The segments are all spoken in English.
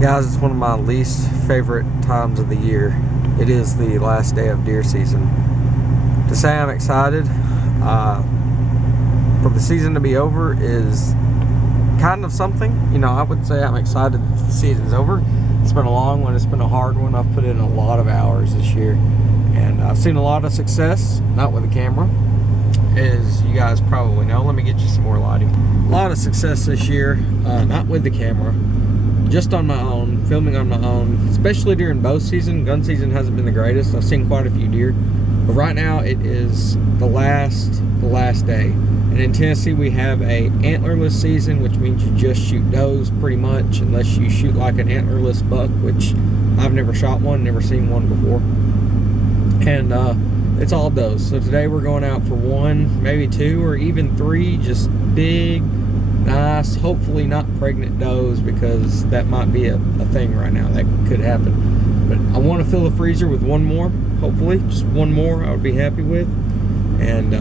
Guys, it's one of my least favorite times of the year. It is the last day of deer season. To say I'm excited for the season to be over is kind of something. I would say I'm excited that the season's over. It's been a long one, it's been a hard one. I've put in a lot of hours this year, and I've seen a lot of success, not with the camera, as you guys probably know. Let me get you some more lighting. A lot of success this year, not with the camera, just on my own, filming on my own, especially during bow season. Gun season hasn't been the greatest. I've seen quite a few deer, but right now it is the last day. And in Tennessee we have a antlerless season, which means you just shoot does pretty much, unless you shoot like an antlerless buck, which I've never shot one, never seen one before. And it's all does. So today we're going out for one, maybe two, or even three, just big, nice, hopefully not pregnant does, because that might be a thing right now. That could happen. But I want to fill the freezer with one more, hopefully. Just one more I would be happy with. And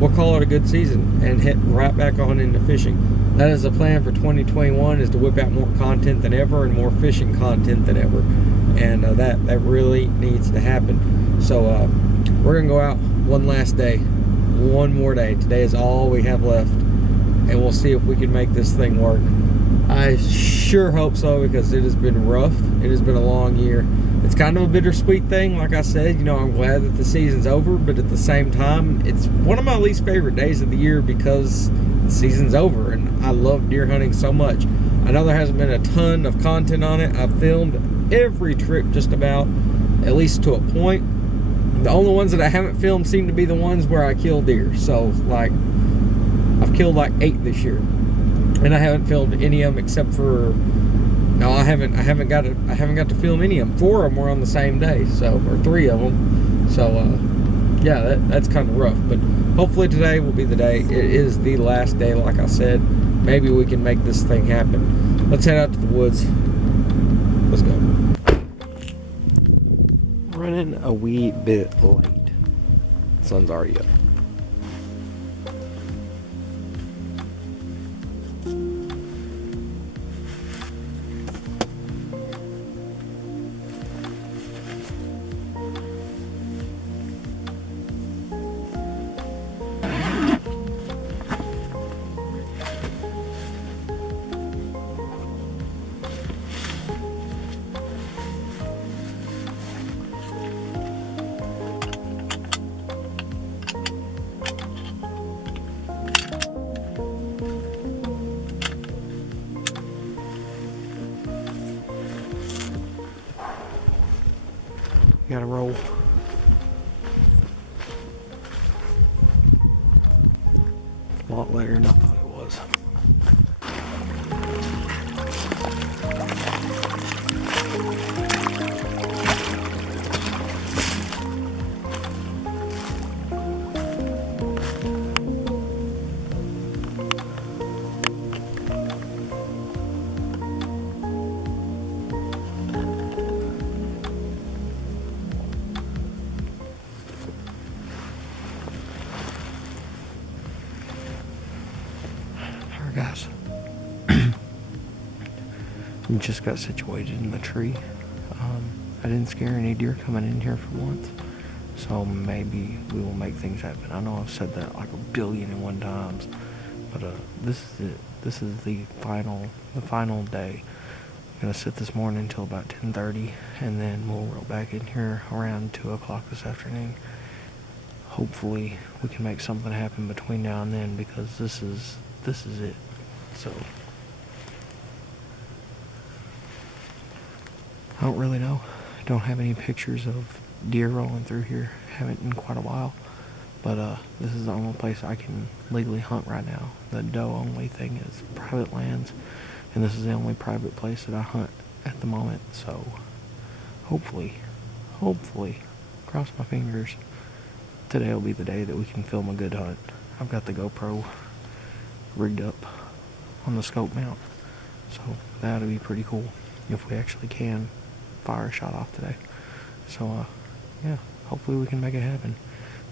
we'll call it a good season and hit right back on into fishing. That is the plan for 2021, is to whip out more content than ever and more fishing content than ever. And that really needs to happen. So we're going to go out one last day. One more day. Today is all we have left. And we'll see if we can make this thing work. I sure hope so, because it has been rough. It has been a long year. It's kind of a bittersweet thing. Like I said, I'm glad that the season's over, but at the same time, it's one of my least favorite days of the year because the season's over, and I love deer hunting so much. I know there hasn't been a ton of content on it. I've filmed every trip just about, at least to a point. The only ones that I haven't filmed seem to be the ones where I kill deer. So, like, I've killed like 8 this year, and I haven't filmed any of them except for I haven't got to film any of them. 4 of them were on the same day, so, or 3 of them. So yeah, that's kind of rough. But hopefully today will be the day. It is the last day, like I said. Maybe we can make this thing happen. Let's head out to the woods. Let's go. Running a wee bit late. Sun's already up. Gotta roll. It's a lot later than I thought it was. Guys, we just got situated in the tree. I didn't scare any deer coming in here for once, so maybe we will make things happen. I know I've said that like 1,000,000,001 times, but this is it. This is the final day. I'm gonna sit this morning until about 10:30, and then we'll roll back in here around 2 o'clock this afternoon. Hopefully we can make something happen between now and then, because this is it. So I don't really know. I don't have any pictures of deer rolling through here. Haven't in quite a while. But this is the only place I can legally hunt right now. The doe only thing is private lands, and this is the only private place that I hunt at the moment. So hopefully, cross my fingers, today will be the day that we can film a good hunt. I've got the GoPro rigged up on the scope mount, so that'll be pretty cool if we actually can fire a shot off today. So yeah, hopefully we can make it happen.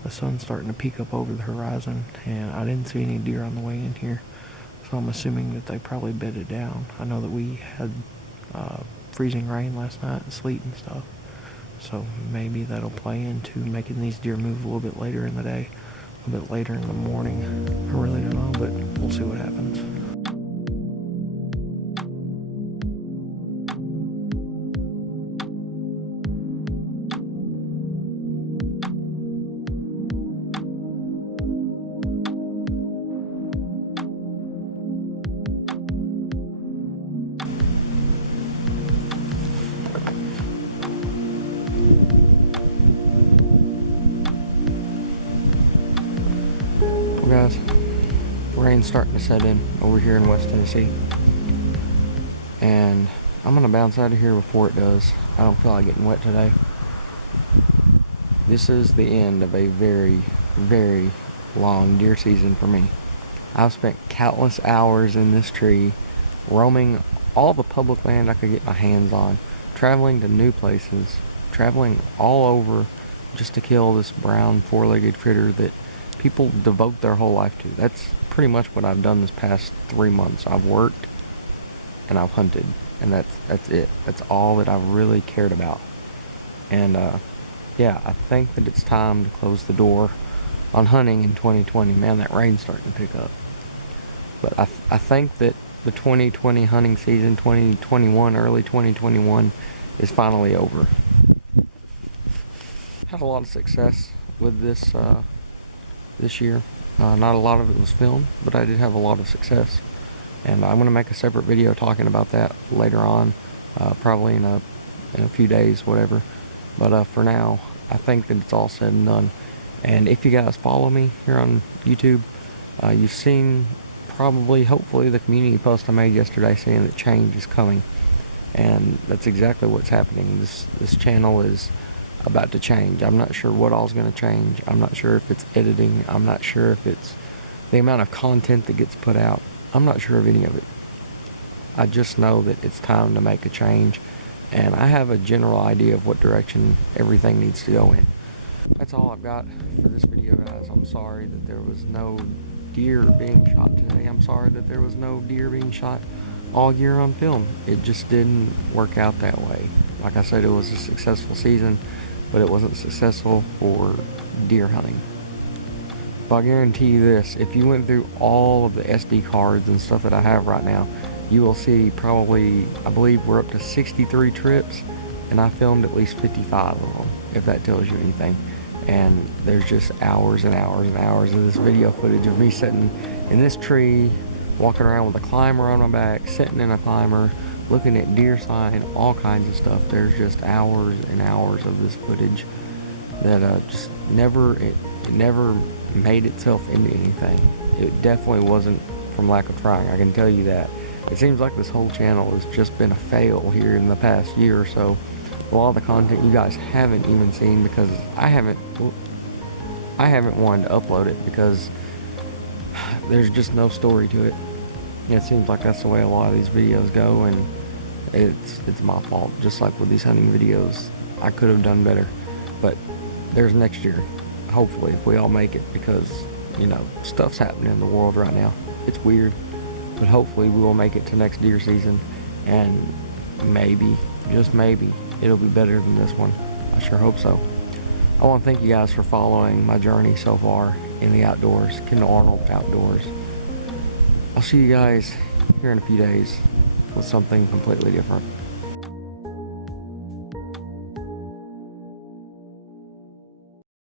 The sun's starting to peek up over the horizon, and I didn't see any deer on the way in here, so I'm assuming that they probably bedded down. I know that we had freezing rain last night and sleet and stuff. So maybe that'll play into making these deer move a little bit later in the day, a little bit later in the morning. I really don't know, but we'll see what happens. Well, guys, rain's starting to set in over here in West Tennessee, and I'm gonna bounce out of here before it does. I don't feel like getting wet today. This is the end of a very, very long deer season for me. I've spent countless hours in this tree, roaming all the public land I could get my hands on, traveling to new places, traveling all over just to kill this brown four-legged critter that people devote their whole life to. That's pretty much what I've done this past 3 months. I've worked and I've hunted, and that's it. That's all that I've really cared about. And yeah, I think that it's time to close the door on hunting in 2020. Man, that rain's starting to pick up. But I think that the 2020 hunting season, 2021, early 2021, is finally over. Had a lot of success with this this year. Not a lot of it was filmed, but I did have a lot of success. And I'm going to make a separate video talking about that later on, probably in a few days, whatever. But for now, I think that it's all said and done. And if you guys follow me here on YouTube, you've seen probably, hopefully, the community post I made yesterday saying that change is coming. And that's exactly what's happening. This channel is about to change. I'm not sure what all's going to change. I'm not sure if it's editing. I'm not sure if it's the amount of content that gets put out. I'm not sure of any of it. I just know that it's time to make a change, and I have a general idea of what direction everything needs to go in. That's all I've got for this video, guys. I'm sorry that there was no deer being shot today. I'm sorry that there was no deer being shot all year on film. It just didn't work out that way. Like I said, it was a successful season, but it wasn't successful for deer hunting. But I guarantee you this, if you went through all of the SD cards and stuff that I have right now, you will see probably, I believe we're up to 63 trips, and I filmed at least 55 of them, if that tells you anything. And there's just hours and hours and hours of this video footage of me sitting in this tree, walking around with a climber on my back, sitting in a climber, looking at deer sign, all kinds of stuff. There's just hours and hours of this footage that just never made itself into anything. It definitely wasn't from lack of trying, I can tell you that. It seems like this whole channel has just been a fail here in the past year or so. A lot of the content you guys haven't even seen because I haven't wanted to upload it because there's just no story to it. It seems like that's the way a lot of these videos go, and it's my fault. Just like with these hunting videos, I could have done better, but there's next year, hopefully, if we all make it, because you know, stuff's happening in the world right now. It's weird, but hopefully we will make it to next deer season, and maybe, just maybe, it'll be better than this one. I sure hope so. I want to thank you guys for following my journey so far in the outdoors, Kendall Arnold Outdoors. I'll see you guys here in a few days with something completely different.